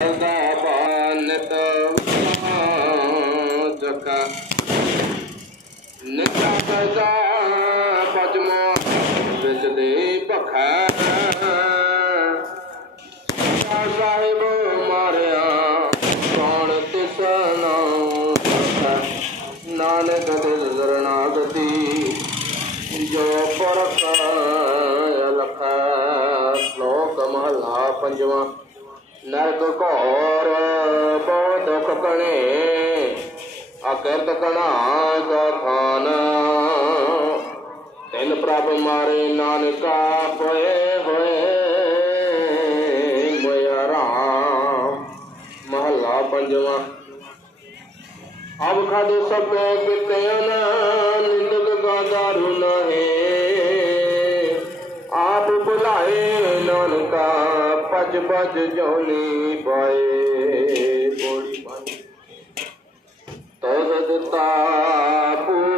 ਦਾ ਜਕਾ ਨਿਕਾ ਕਰਦਾ ਪਜਮਾ ਵਿੱਚ ਦੇ ਭਖਾ ਸਾਹਿਬ ਮਾਰਿਆ ਕੌਣ ਤਿਸ ਨਾਮ। ਸਖਾ ਨਾਨਕ ਦਿਲ ਜੋ ਪਰਖ ਲਖ ਸ਼ਲੋਕ ਮਹਲਾ ਪੰਜਵਾਂ। ਨਰਕ ਘੋਰ ਬਹੁਤ ਦੁਖ ਕਣੇ ਅਕਿਰਤ ਕਣਾ ਦਾ ਥਾਨ ਤਿਲ ਪ੍ਰਭ ਮਾਰੇ ਨਾਨਕਾ ਪਏ ਹੋਏ, ਮੋਇਆ ਰਾਮ, ਮਹਲਾ ਪੰਜਵਾਂ। ਅਬ ਖਦ ਸਭੇ ਕਿਤਿਆਨ ਨਿੰਦਕ ਗਾਦਾਰੂ ਨਹੇ। ਆਪ ਬੁਲਾਏ ਨਾਨਕਾ পথ জলি বয়ে পড়ি তরদ তাপুর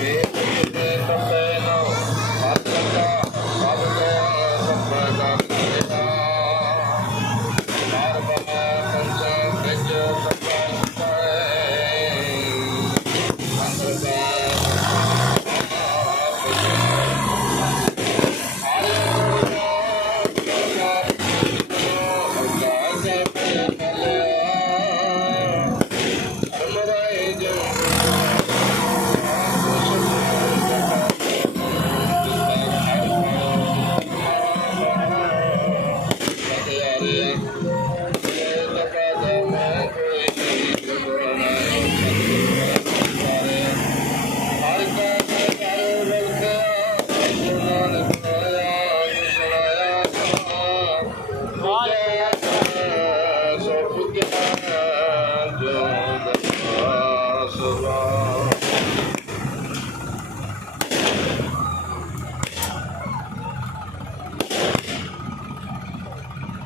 Yeah.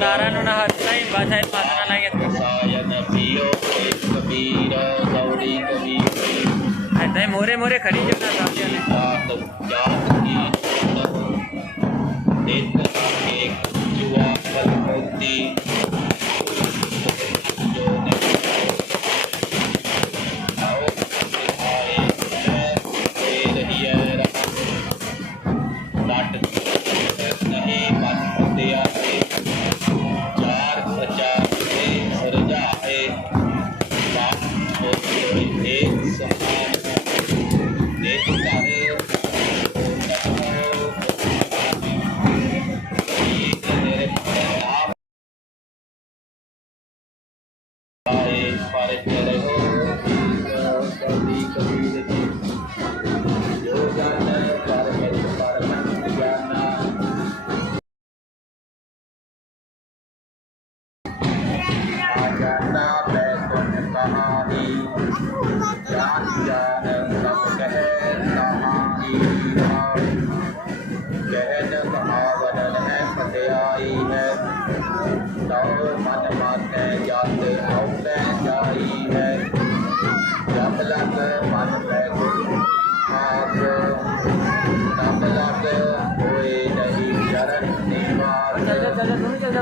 ਤਾਰਾਂ ਨੂੰ ਨਾ ਹੱਥਾਂ ਹੀ ਬਾਥਾਂ ਪਾਸ ਨਾ ਲਾਗੇ ਸਾਇਨ ਪੀਓ ਕਬੀਰ ਦੌੜੀ ਕਬੀਰ ਐਦਾਂ ਮੋਰੇ ਮੋਰੇ ਖੜੀ ਜਾਂਦਾ ਸਾਥੀਆਂ Nathan, Nick, Juan, Valentin, about it.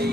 এই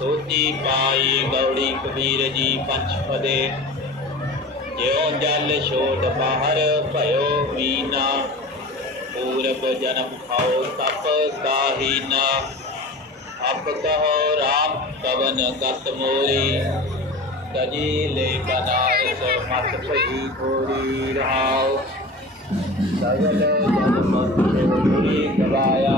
सोची पाई गौड़ी कबीर जी पंच पदे ज्यो जल छोट बाहर भयो मीना। पूरब जन्म खाओ तप काहीना अप कहो राम कवन गत मोरी। कजी ले बनारस मत पही गोरी रहाओ। सगल जन्म गवाया।